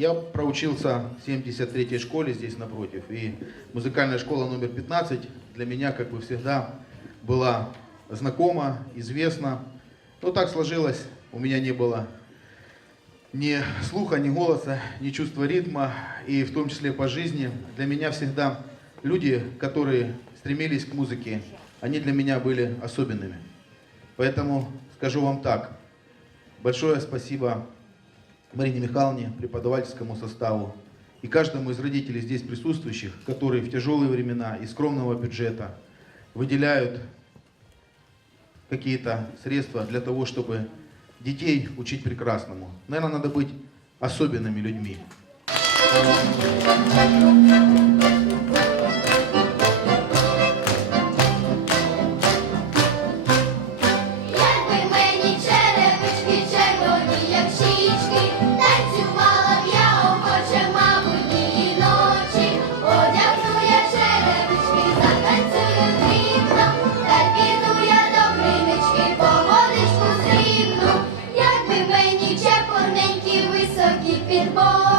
Я проучился в 73-й школе здесь напротив, и музыкальная школа номер 15 для меня, как бы всегда, была знакома, известна. Но так сложилось, у меня не было ни слуха, ни голоса, ни чувства ритма, и в том числе по жизни. Для меня всегда люди, которые стремились к музыке, они для меня были особенными. Поэтому скажу вам так, большое спасибо Марине Михайловне, преподавательскому составу и каждому из родителей здесь присутствующих, которые в тяжелые времена и скромного бюджета выделяют какие-то средства для того, чтобы детей учить прекрасному. Наверное, надо быть особенными людьми. Якби ball.